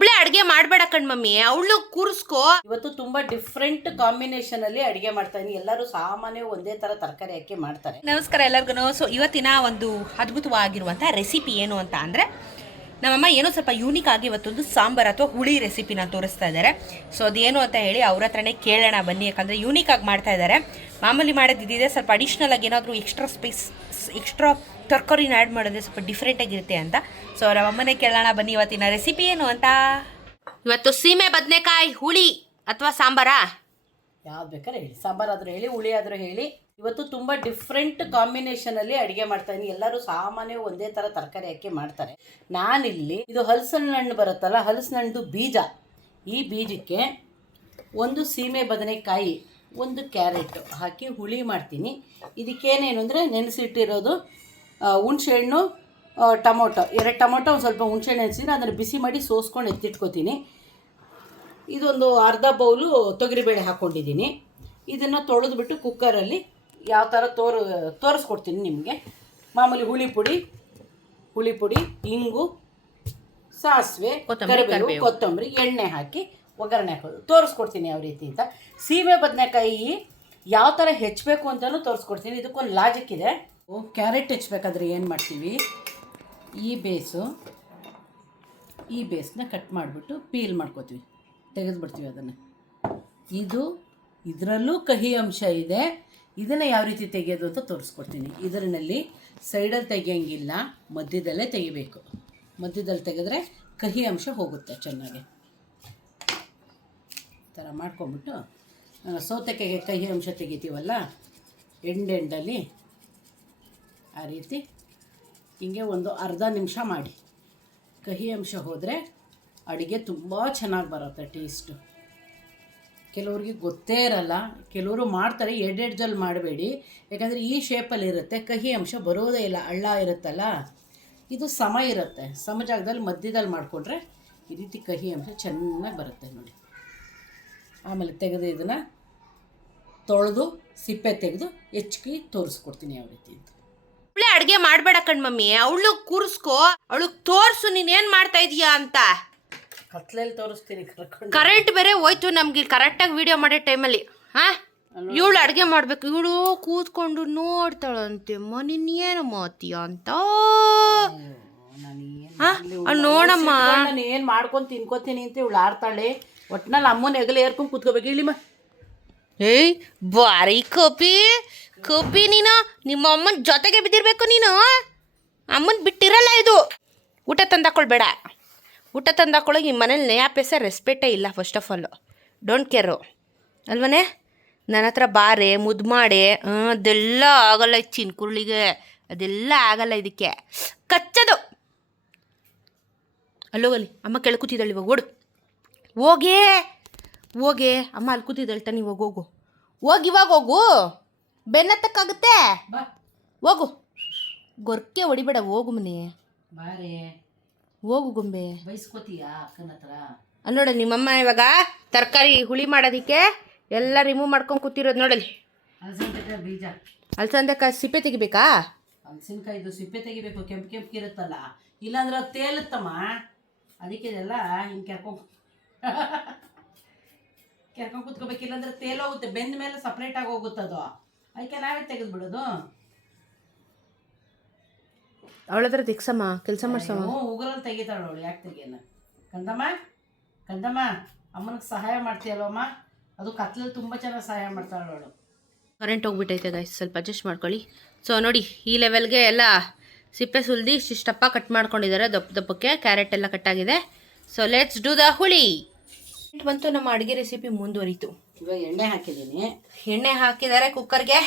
ಒಬ್ಳೆ ಅಡುಗೆ ಮಾಡಬೇಡ ಕಣ್ ಮಮ್ಮಿ, ಅವಳು ಕೂರಿಸ್ಕೋ. ಇವತ್ತು ತುಂಬಾ ಡಿಫ್ರೆಂಟ್ ಕಾಂಬಿನೇಷನ್ ಅಲ್ಲಿ ಅಡುಗೆ ಮಾಡ್ತಾ ಇದೀನಿ. ಎಲ್ಲರೂ ಸಾಮಾನ್ಯ ಒಂದೇ ತರ ತರಕಾರಿ ಹಾಕಿ ಮಾಡ್ತಾರೆ. ನಮಸ್ಕಾರ ಎಲ್ಲರಿಗೂ. ಸೊ ಇವತ್ತಿನ ಒಂದು ಅದ್ಭುತವಾಗಿರುವಂಥ ರೆಸಿಪಿ ಏನು ಅಂತ ಅಂದರೆ, ನಮ್ಮಮ್ಮ ಏನೋ ಸ್ವಲ್ಪ ಯೂನಿಕ್ ಆಗಿ ಇವತ್ತೊಂದು ಸಾಂಬಾರು ಅಥವಾ ಹುಳಿ ರೆಸಿಪಿನ ತೋರಿಸ್ತಾ ಇದ್ದಾರೆ. ಸೊ ಅದೇನು ಅಂತ ಹೇಳಿ ಅವ್ರ ಹತ್ರನೇ ಕೇಳೋಣ ಬನ್ನಿ. ಯಾಕಂದರೆ ಯೂನಿಕ್ ಆಗಿ ಮಾಡ್ತಾ ಇದ್ದಾರೆ. ಮಾಮೂಲಿ ಮಾಡೋದಿದೆ, ಸ್ವಲ್ಪ ಅಡಿಷ್ನಲ್ ಆಗಿ ಏನಾದರೂ ಎಕ್ಸ್ಟ್ರಾ ತರಕಾರಿನ ಆ್ಯಡ್ ಮಾಡಿದ್ರೆ ಸ್ವಲ್ಪ ಡಿಫ್ರೆಂಟಾಗಿರುತ್ತೆ ಅಂತ. ಸೊ ನಮ್ಮ ಅಮ್ಮನೇ ಕೇಳೋಣ ಬನ್ನಿ ಇವತ್ತಿನ ರೆಸಿಪಿ ಏನು ಅಂತ. ಇವತ್ತು ಸೀಮೆ ಬದನೆಕಾಯಿ ಹುಳಿ ಅಥವಾ ಸಾಂಬಾರಾ, ಯಾವ್ದು ಬೇಕಾದ್ರೆ ಹೇಳಿ, ಸಾಂಬಾರಾದರೂ ಹೇಳಿ, ಹುಳಿ ಆದರೂ ಹೇಳಿ. ಇವತ್ತು ತುಂಬ ಡಿಫ್ರೆಂಟ್ ಕಾಂಬಿನೇಷನಲ್ಲಿ ಅಡುಗೆ ಮಾಡ್ತಾ ಇದ್ದೀನಿ. ಎಲ್ಲರೂ ಸಾಮಾನ್ಯ ಒಂದೇ ಥರ ತರಕಾರಿ ಹಾಕಿ ಮಾಡ್ತಾರೆ. ನಾನಿಲ್ಲಿ ಇದು ಹಲಸಿನ ಹಣ್ಣು ಬರುತ್ತಲ್ಲ, ಹಲಸಿನ ಹಣ್ಣು ಬೀಜ, ಈ ಬೀಜಕ್ಕೆ ಒಂದು ಸೀಮೆ ಬದನೆಕಾಯಿ, ಒಂದು ಕ್ಯಾರೆಟ್ ಹಾಕಿ ಹುಳಿ ಮಾಡ್ತೀನಿ. ಇದಕ್ಕೇನೇನು ಅಂದರೆ ನೆನೆಸಿಟ್ಟಿರೋದು ಹುಣಸೆಹಣ್ಣು, ಟೊಮೊಟೊ, 2 ಟೊಮೊಟೊ, ಒಂದು ಸ್ವಲ್ಪ ಹುಣಸೆಹಣ್ಣು ನೆನೆಸಿದ್ದೀನಿ. ಅದನ್ನು ಬಿಸಿ ಮಾಡಿ ಸೋಸ್ಕೊಂಡು ಎತ್ತಿಟ್ಕೊತೀನಿ. ಇದೊಂದು ಅರ್ಧ ಬೌಲು ತೊಗರಿಬೇಳೆ ಹಾಕ್ಕೊಂಡಿದ್ದೀನಿ. ಇದನ್ನು ತೊಳೆದ್ಬಿಟ್ಟು ಕುಕ್ಕರಲ್ಲಿ ಯಾವ ಥರ ತೋರಿಸ್ಕೊಡ್ತೀನಿ ನಿಮಗೆ. ಮಾಮೂಲಿ ಹುಳಿ ಪುಡಿ, ಇಂಗು, ಸಾಸಿವೆ, ಕರಿಬೇವು, ಕೊತ್ತಂಬರಿ, ಎಣ್ಣೆ ಹಾಕಿ ಒಗ್ಗರಣೆ ಹಾಕೋದು ತೋರಿಸ್ಕೊಡ್ತೀನಿ ಯಾವ ರೀತಿ ಅಂತ. ಸೀಮೆ ಬದನೆಕಾಯಿ ಯಾವ ಥರ ಹೆಚ್ಚಬೇಕು ಅಂತಲೂ ತೋರಿಸ್ಕೊಡ್ತೀನಿ. ಇದಕ್ಕೊಂದು ಲಾಜಿಕ್ ಇದೆ. ಕ್ಯಾರೆಟ್ ಹೆಚ್ಚಬೇಕಾದ್ರೆ ಏನು ಮಾಡ್ತೀವಿ, ಈ ಬೇಸ್ನ ಕಟ್ ಮಾಡಿಬಿಟ್ಟು ಪೀಲ್ ಮಾಡ್ಕೋತೀವಿ, ತೆಗೆದುಬಿಡ್ತೀವಿ ಅದನ್ನು. ಇದರಲ್ಲೂ ಕಹಿ ಅಂಶ ಇದೆ. ಇದನ್ನು ಯಾವ ರೀತಿ ತೆಗೆಯೋದು ಅಂತ ತೋರಿಸ್ಕೊಡ್ತೀನಿ. ಇದರಲ್ಲಿ ಸೈಡಲ್ಲಿ ತೆಗಿಯೋಂಗಿಲ್ಲ, ಮಧ್ಯದಲ್ಲೇ ತೆಗಿಬೇಕು. ಮಧ್ಯದಲ್ಲಿ ತೆಗೆದ್ರೆ ಕಹಿ ಅಂಶ ಹೋಗುತ್ತೆ ಚೆನ್ನಾಗಿ. ಈ ಥರ ಮಾಡ್ಕೊಂಬಿಟ್ಟು ಸೌತೆಕಾಯಿಗೆ ಕಹಿ ಅಂಶ ತೆಗಿತೀವಲ್ಲ, ಎಂಡಲ್ಲಿ ಆ ರೀತಿ ಹಿಂಗೆ ಒಂದು ಅರ್ಧ ನಿಮಿಷ ಮಾಡಿ. ಕಹಿ ಅಂಶ ಹೋದರೆ ಅಡುಗೆ ತುಂಬ ಚೆನ್ನಾಗಿ ಬರುತ್ತೆ ಟೇಸ್ಟು. ಕೆಲವ್ರಿಗೆ ಗೊತ್ತೇ ಇರಲ್ಲ, ಕೆಲವರು ಮಾಡ್ತಾರೆ. ಎಡ್ಜಲ್ಲಿ ಮಾಡಬೇಡಿ, ಯಾಕಂದರೆ ಈ ಶೇಪಲ್ಲಿ ಇರುತ್ತೆ, ಕಹಿ ಅಂಶ ಬರೋದೇ ಇಲ್ಲ. ಹಳ್ಳ ಇರುತ್ತಲ್ಲ, ಇದು ಸಮ ಇರುತ್ತೆ. ಸಮ ಜಾಗದಲ್ಲಿ ಮಧ್ಯದಲ್ಲಿ ಮಾಡಿಕೊಂಡ್ರೆ ಈ ರೀತಿ ಕಹಿ ಅಂಶ ಚೆನ್ನಾಗಿ ಬರುತ್ತೆ ನೋಡಿ. ಆಮೇಲೆ ತೆಗೆದು ಇದನ್ನು ತೊಳೆದು ಸಿಪ್ಪೆ ತೆಗೆದು ಹೆಚ್ಚಿಗೆ ತೋರಿಸ್ಕೊಡ್ತೀನಿ ಯಾವ ರೀತಿ ಅಂತ. ಒಬ್ಳೆ ಅಡುಗೆ ಮಾಡಬೇಡ ಕಣ್ ಮಮ್ಮಿ, ಅವಳು ಕೂರಿಸ್ಕೋ, ಅವಳಿಗೆ ತೋರಿಸು ನೀನೇನು ಮಾಡ್ತಾ ಇದೀಯಾ ಅಂತ. ಕತ್ಲಲ್ಲಿ ತೋರಿಸ್ತೀನಿ. ಕರೆಂಟ್ ಬೇರೆ ಹೋಯ್ತು ನಮ್ಗೆ ಕರೆಕ್ಟಾಗಿ ವಿಡಿಯೋ ಮಾಡೋ ಟೈಮಲ್ಲಿ. ಹಾಂ, ಇವಳು ಅಡುಗೆ ಮಾಡಬೇಕು, ಇವಳು ಕೂತ್ಕೊಂಡು ನೋಡ್ತಾಳಂತೆ ನೀನೇನು ಮಾತೀಯ ಅಂತ. ನೋಡಮ್ಮ, ನಾನು ಏನು ಮಾಡ್ಕೊಂಡು ತಿನ್ಕೋತೀನಿ ಅಂತ ಇವಳು ಆಡ್ತಾಳೆ. ಒಟ್ಟಿನಲ್ಲಿ ಅಮ್ಮನ ಹೆಗಲು ಏರ್ಕೊಂಡು ಕೂತ್ಕೋಬೇಕು. ಇಳಿಮ. ಏಯ್ ಬಾರಿ ಕಪಿ ನೀನು, ನಿಮ್ಮ ಅಮ್ಮನ ಜೊತೆಗೆ ಬಿದ್ದಿರ್ಬೇಕು ನೀನು. ಅಮ್ಮನ ಬಿಟ್ಟಿರಲ್ಲ ಇದು. ಊಟ ತಂದಾಕೊಳ್ಬೇಡ, ಊಟ ತಂದಾಕೊಳ್ಳೋಕೆ ಈ ಮನೇಲಿ ನಯಾ ಪೈಸೆ ರೆಸ್ಪೆಕ್ಟೇ ಇಲ್ಲ. First of all don't care ಅಲ್ವನೇ. ನನ್ನ ಹತ್ರ ಬಾರೆ ಮುದ್ದು ಮಾಡೆ ಅದೆಲ್ಲ ಆಗಲ್ಲ. ಚಿನ್ಕುರುಳಿಗೆ ಅದೆಲ್ಲ ಆಗಲ್ಲ. ಇದಕ್ಕೆ ಕಚ್ಚದು. ಅಲ್ಲೋಗಲಿ, ಅಮ್ಮ ಕೆಳಗೆ ಕೂತಿದ್ದಾಳೆ. ಇವಾಗ ಓಡು, ಹೋಗೇ ಅಮ್ಮ ಅಲ್ಲಿ ಕೂತಿದ್ದಾಳೆ ತಾನೆ. ಇವಾಗ ಹೋಗು, ಇವಾಗ ಹೋಗು. ಬೆನ್ನತ್ತಕ್ಕಾಗುತ್ತೆ, ಹೋಗು. ಗೊರ್ಕೆ ಹೊಡಿಬೇಡ, ಹೋಗು ಮನೆ ಬಾರೆ, ಹೋಗು ಗೊಂಬೆ. ಬೈಸ್ಕೋತೀಯ ಅಕ್ಕನ ಹತ್ರ. ಅಲ್ಲಿ ನೋಡಲಿ, ನಿಮ್ಮಮ್ಮ ಇವಾಗ ತರಕಾರಿ ಹುಳಿ ಮಾಡೋದಕ್ಕೆ ಎಲ್ಲ ರಿಮೂವ್ ಮಾಡ್ಕೊಂಡು ಕೂತಿರೋದು ನೋಡಲಿ. ಹಲಸಿನಕಾಯಿ ಬೀಜ, ಅಲಸಂದೆಕಾಯಿ ಸಿಪ್ಪೆ ತೆಗಿಬೇಕಾ? ಹಲಸಿನಕಾಯಿದು ಸಿಪ್ಪೆ ತೆಗಿಬೇಕು, ಕೆಂಪು ಇರುತ್ತಲ್ಲ, ಇಲ್ಲಾಂದ್ರೆ ಅದು ತೇಲುತ್ತಮ್ಮ. ಅದಕ್ಕೆ ಇದೆಲ್ಲ ಹಿಂಗೆ ಕೆರ್ಕೊಂಡು ಕೂತ್ಕೋಬೇಕು. ಇಲ್ಲಾಂದ್ರೆ ತೇಲೋಗುತ್ತೆ, ಬೆಂದ ಮೇಲೆ ಸಪ್ರೇಟಾಗಿ ಹೋಗುತ್ತೆ ಅದು. ಅದಕ್ಕೆ ನಾವೇ ತೆಗೆದುಬಿಡೋದು. ಅವಳ ಹತ್ರ ತೆಗ್ಸಮ್ಮ, ಕೆಲಸ ಮಾಡ್ಸಮ್ಮ. ಉಗುರಲ್ಲಿ ತೆಗಿತಾಳು ಅವಳು. ಯಾಕೆ ತೆಗಿಯಲ್ಲ? ಕಂದಮ್ಮ ಅಮ್ಮನಿಗೆ ಸಹಾಯ ಮಾಡ್ತೀಯಲ್ವಮ್ಮ? ಅದು ಕತ್ಲಲ್ಲಿ ತುಂಬ ಚೆನ್ನಾಗಿ ಸಹಾಯ ಮಾಡ್ತಾಳು ಅವಳು. ಕರೆಂಟ್ ಹೋಗ್ಬಿಟ್ಟೈತೆ ಗಾಯ್ಸ್, ಸ್ವಲ್ಪ ಅಡ್ಜಸ್ಟ್ ಮಾಡ್ಕೊಳ್ಳಿ. ಸೊ ನೋಡಿ, ಈ ಲೆವೆಲ್ಗೆ ಎಲ್ಲ ಸಿಪ್ಪೆ ಸುಲ್ದಿ ಇಷ್ಟಪ್ಪ ಕಟ್ ಮಾಡ್ಕೊಂಡಿದ್ದಾರೆ. ದಪ್ಪಕ್ಕೆ ಕ್ಯಾರೆಟ್ ಎಲ್ಲ ಕಟ್ಟಾಗಿದೆ. ಸೊ ಲೆಟ್ಸ್ ಡೂ ದ ಹುಳಿ. ಬಂತು, ನಮ್ಮ ಅಡುಗೆ ರೆಸಿಪಿ ಮುಂದುವರಿತು. ಇವಾಗ ಎಣ್ಣೆ ಹಾಕಿದ್ದೀನಿ. ಎಣ್ಣೆ ಹಾಕಿದ್ದಾರೆ ಕುಕ್ಕರ್ಗೆ.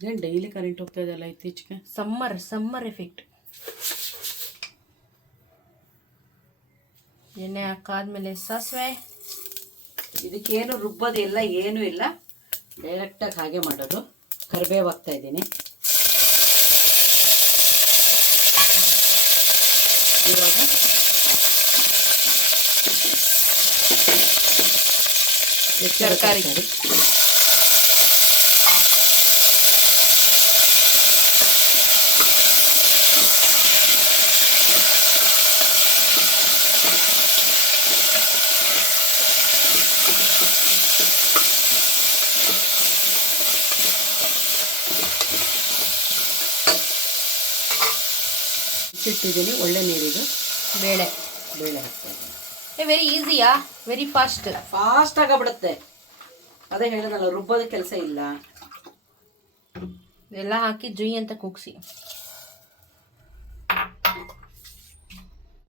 ಏನು ಡೈಲಿ ಕರೆಂಟ್ ಹೋಗ್ತಾ ಇದೆಯಲ್ಲ ಇತ್ತೀಚೆಗೆ. Summer effect. ಎಣ್ಣೆ ಹಾಕಾದ್ಮೇಲೆ ಸಾಸಿವೆ. ಇದಕ್ಕೇನು ರುಬ್ಬೋದಿಲ್ಲ, ಏನೂ ಇಲ್ಲ, ಡೈರೆಕ್ಟಾಗಿ ಹಾಗೆ ಮಾಡೋದು. ಕರಿಬೇವು ಹಾಕ್ತಾ ಇದ್ದೀನಿ. ಇವಾಗ ತರಕಾರಿ ನೀರಿಟ್ಟಿದ್ದೀನಿ, ಒಳ್ಳೆ ನೀರಿದು. ಬೇಳೆ ಹಾಕ್ತಾ ಇದ್ದೀನಿ. ವೆರಿ ಈಸಿಯಾ, ವೆರಿ ಫಾಸ್ಟ್ ಆಗಿಬಿಡುತ್ತೆ. ಅದೇ ಹೇಳಿದ್ನಲ್ಲ, ರುಬ್ಬೋದ ಕೆಲಸ ಇಲ್ಲ. ಎಲ್ಲ ಹಾಕಿ ಜುಯ್ ಅಂತ ಕೂಗಿಸಿ.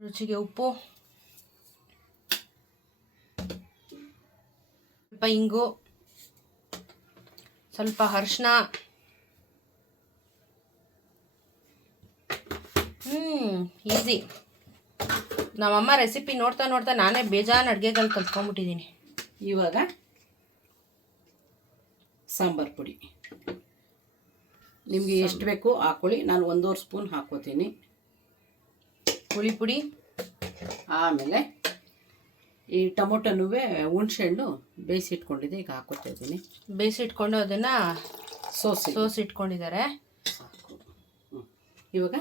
ರುಚಿಗೆ ಉಪ್ಪು, ಸ್ವಲ್ಪ ಇಂಗು, ಸ್ವಲ್ಪ ಅರಿಶಿನ. ಈಸಿ. ನಮ್ಮಮ್ಮ ರೆಸಿಪಿ ನೋಡ್ತಾ ನೋಡ್ತಾ ನಾನೇ ಬೇಜಾನ್ ಅಡುಗೆಗಳು ಕಲ್ತ್ಕೊಂಡ್ಬಿಟ್ಟಿದ್ದೀನಿ. ಇವಾಗ ಸಾಂಬಾರು ಪುಡಿ ನಿಮಗೆ ಎಷ್ಟು ಬೇಕು ಹಾಕೊಳ್ಳಿ. ನಾನು 1.5 ಸ್ಪೂನ್ ಹಾಕೋತೀನಿ ಹುಳಿ ಪುಡಿ. ಆಮೇಲೆ ಈ ಟೊಮೊಟೊನೂ ಹುಣಸೆಹಣ್ಣು ಬೇಯಿಸಿಟ್ಕೊಂಡಿದ್ದೆ, ಈಗ ಹಾಕೋತಾ ಇದ್ದೀನಿ. ಬೇಯಿಸಿಟ್ಕೊಂಡು ಅದನ್ನು ಸೋಸಿಟ್ಕೊಂಡಿದ್ದಾರೆ. ಸಾಕು. ಇವಾಗ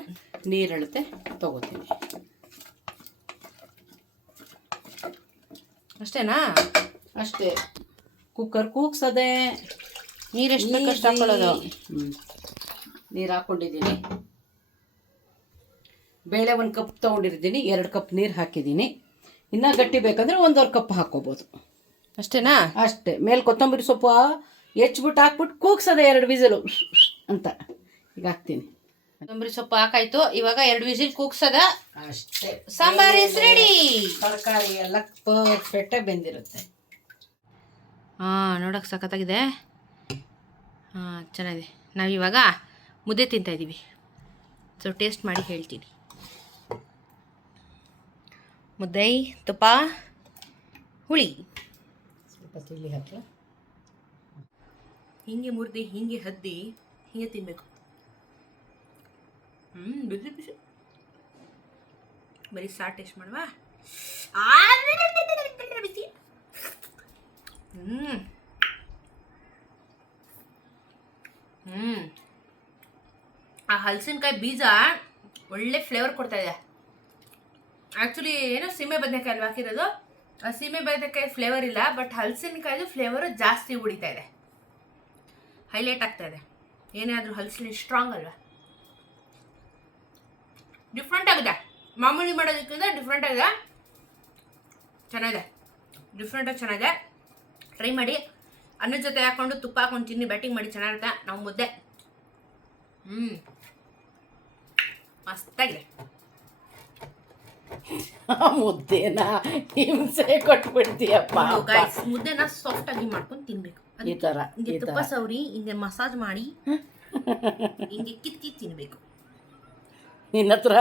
ನೀರಳತೆ ತಗೋತೀನಿ. ಅಷ್ಟೇನಾ? ಅಷ್ಟೇ. ಕುಕ್ಕರ್ ಕೂಗ್ಸದೆ. ನೀರೆಷ್ಟು ಬೇಕಷ್ಟು ಹಾಕೊಳ್ಳೋದು. ನೀರು ಹಾಕ್ಕೊಂಡಿದ್ದೀನಿ. ಬೇಳೆ 1 ಕಪ್ ತೊಗೊಂಡಿರ್ತೀನಿ, 2 ಕಪ್ ನೀರು ಹಾಕಿದ್ದೀನಿ. ಇನ್ನೂ ಗಟ್ಟಿ ಬೇಕಂದರೆ 1.5 ಕಪ್ ಹಾಕ್ಕೋಬೋದು. ಅಷ್ಟೇನಾ? ಅಷ್ಟೇ. ಮೇಲೆ ಕೊತ್ತಂಬರಿ ಸೊಪ್ಪು ಹೆಚ್ಚಿಬಿಟ್ಟು ಹಾಕ್ಬಿಟ್ಟು ಕೂಗ್ಸದೆ 2 ವಿಸಿಲು ಅಂತ. ಈಗ ಹಾಕ್ತೀನಿ. ಕೊತ್ತಂಬರಿ ಸೊಪ್ಪು ಹಾಕಾಯ್ತು. ಇವಾಗ 2 ವಿಸಿಲ್ ಕೂಗ್ಸದ. ಅಷ್ಟೇ. Sambar is ready. ತರಕಾರಿ ಎಲ್ಲ ಪರ್ಫೆಕ್ಟಾಗಿ ಬೆಂದಿರುತ್ತೆ. ನೋಡೋಕೆ ಸಖತ್ತಾಗಿದೆ. ಚೆನ್ನಾಗಿದೆ. ನಾವಿವಾಗ ಮುದ್ದೆ ತಿಂತಾಯಿದ್ದೀವಿ. ಸೊ ಟೇಸ್ಟ್ ಮಾಡಿ ಹೇಳ್ತೀನಿ. ಮುದ್ದೆ, ತುಪ್ಪ, ಹುಳಿ, ಸ್ವಲ್ಪ ತಿಳಿ ಹಾಕಿ, ಹಿಂಗೆ ಮುರಿದು ಹಿಂಗೆ ಹದ್ದಿ ಹಿಂಗೆ ತಿನ್ನಬೇಕು. ಬಿಸಿ ಬಿಸಿ. ಬರೀ ಸಾರು ಟೇಸ್ಟ್ ಮಾಡುವ. ಬಿಸಿ. ಆ ಹಲಸಿನಕಾಯಿ ಬೀಜ ಒಳ್ಳೆ ಫ್ಲೇವರ್ ಕೊಡ್ತಾ ಇದೆ. ಆ್ಯಕ್ಚುಲಿ ಏನೋ ಸೀಮೆ ಬದನೆಕಾಯಿ ಅಲ್ವಾ ಹಾಕಿರೋದು. ಆ ಸೀಮೆ ಬದನೆಕಾಯಿ ಫ್ಲೇವರ್ ಇಲ್ಲ, ಬಟ್ ಹಲಸಿನಕಾಯ್ದು ಫ್ಲೇವರು ಜಾಸ್ತಿ ಉಳಿತಾ ಇದೆ, ಹೈಲೈಟ್ ಆಗ್ತಾ ಇದೆ. ಏನೇ ಆದರೂ ಹಲಸಿನ ಸ್ಟ್ರಾಂಗ್ ಅಲ್ವಾ, ಡಿಫ್ರೆಂಟ್ ಆಗಿದೆ. ಮಾಮೂಲಿ ಮಾಡೋದಕ್ಕಿಂತ ಡಿಫ್ರೆಂಟ್ ಆಗಿದೆ. ಚೆನ್ನಾಗಿದೆ, ಡಿಫ್ರೆಂಟಾಗಿ ಚೆನ್ನಾಗಿದೆ. ಟ್ರೈ ಮಾಡಿ. ಅನ್ನದ ಜೊತೆ ಹಾಕೊಂಡು ತುಪ್ಪ ಹಾಕೊಂಡು ತಿನ್ನಿ, ಬ್ಯಾಟಿಂಗ್ ಮಾಡಿ, ಚೆನ್ನಾಗಿರುತ್ತೆ. ನಾವು ಮುದ್ದೆ ಮಸ್ತಾಗಿದೆ. ಮುದ್ದೆನ ಹಿಂಸೆ ಕೊಟ್ಬಿಡ್ತೀಯಪ್ಪ. ಮುದ್ದೆನ ಸಾಫ್ಟ್ ಆಗಿ ಮಾಡ್ಕೊಂಡು ತಿನ್ಬೇಕು. ಈ ಥರ ಹಿಂಗೆ ತುಪ್ಪ ಸವರಿ ಹಿಂಗೆ ಮಸಾಜ್ ಮಾಡಿ ಹಿಂಗೆ ಕಿತ್ತಿ ತಿನ್ಬೇಕು. ನಿನ್ನ ಹತ್ರ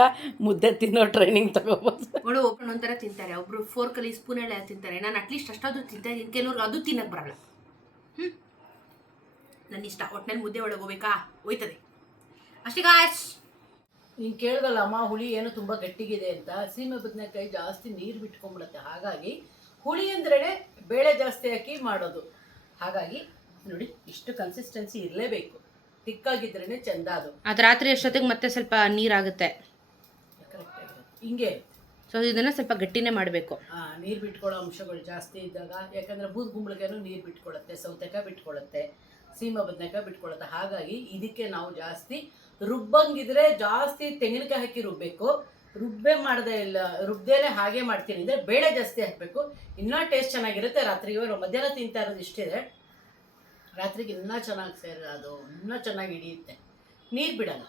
ಮುದ್ದೆ ತಿನ್ನೋ ಟ್ರೈನಿಂಗ್ ತಗೋಬೋದು. ಒಬ್ಬರು ಒಂಥರ ತಿಂತಾರೆ, ಒಬ್ರು ಫೋರ್ಕಲ್ಲಿ ಸ್ಪೂನಲ್ಲಿ ತಿಂತಾರೆ. ನಾನು ಅಟ್ಲೀಸ್ಟ್ ಅಷ್ಟಾದ್ರೂ ತಿಂತಾ ಇದ್ದೀನಿ. ಕೆಲವ್ರಿಗೆ ಅದು ತಿನ್ನಕ್ಕೆ ಬರಲ್ಲ. ನನ್ನ ಇಷ್ಟ. ಒಟ್ಟಿನಲ್ಲಿ ಮುದ್ದೆ ಒಳಗೆ ಹೋಗ್ಬೇಕಾ, ಹೋಯ್ತದೆ ಅಷ್ಟೇ ಗಾಯ್ಸ್. ನೀನು ಕೇಳಿದಲ್ಲ ಅಮ್ಮ, ಹುಳಿ ಏನು ತುಂಬ ಗಟ್ಟಿಗಿದೆ ಅಂತ. ಸೀಮೆ ಬದನೆಕಾಯಿ ಜಾಸ್ತಿ ನೀರು ಬಿಟ್ಕೊಂಡ್ಬಿಡುತ್ತೆ. ಹಾಗಾಗಿ ಹುಳಿ ಅಂದ್ರೇ ಬೇಳೆ ಜಾಸ್ತಿ ಹಾಕಿ ಮಾಡೋದು. ಹಾಗಾಗಿ ನೋಡಿ, ಇಷ್ಟು ಕನ್ಸಿಸ್ಟೆನ್ಸಿ ಇರಲೇಬೇಕು. ತಿಕ್ಕಾಗಿದ್ರೇ ಚೆಂದ. ಅದು ರಾತ್ರಿ ಅಷ್ಟೊತ್ತಿಗೆ ಮತ್ತೆ ಸ್ವಲ್ಪ ನೀರಾಗುತ್ತೆ. ಕರೆಕ್ಟಾಗಿರುತ್ತೆ ಹಿಂಗೆ. ಸೊ ಇದನ್ನು ಸ್ವಲ್ಪ ಗಟ್ಟಿನೇ ಮಾಡಬೇಕು. ನೀರು ಬಿಟ್ಕೊಳ್ಳೋ ಅಂಶಗಳು ಜಾಸ್ತಿ ಇದ್ದಾಗ, ಯಾಕಂದರೆ ಬೂದ್ ಗುಂಬಳಕಾಯಿನೂ ನೀರು ಬಿಟ್ಕೊಳ್ಳುತ್ತೆ, ಸೌತೆಕಾಯಿ ಬಿಟ್ಕೊಳ್ಳುತ್ತೆ, ಸೀಮೆ ಬದನೆಕಾಯಿ ಬಿಟ್ಕೊಳ್ಳುತ್ತೆ. ಹಾಗಾಗಿ ಇದಕ್ಕೆ ನಾವು ಜಾಸ್ತಿ ರುಬ್ಬಂಗಿದ್ರೆ ಜಾಸ್ತಿ ತೆಂಗಿನಕಾಯಿ ಹಾಕಿ ರುಬ್ಬಬೇಕು. ರುಬ್ಬೆ ಮಾಡದೇ ಇಲ್ಲ, ರುಬ್ದೇನೆ ಹಾಗೆ ಮಾಡ್ತೀನಿ ಅಂದರೆ ಬೇಳೆ ಜಾಸ್ತಿ ಹಾಕಬೇಕು. ಇನ್ನೂ ಟೇಸ್ಟ್ ಚೆನ್ನಾಗಿರುತ್ತೆ. ರಾತ್ರಿ ಇವರು ಮಧ್ಯಾಹ್ನ ತಿಂತಾ ಇರೋದು ಇಷ್ಟಿದೆ, ರಾತ್ರಿಗೆ ಇನ್ನೂ ಚೆನ್ನಾಗಿ ಸೇರೋದು, ಇನ್ನೂ ಚೆನ್ನಾಗಿ ಹಿಡಿಯುತ್ತೆ. ನೀರು ಬಿಡಲ್ಲ.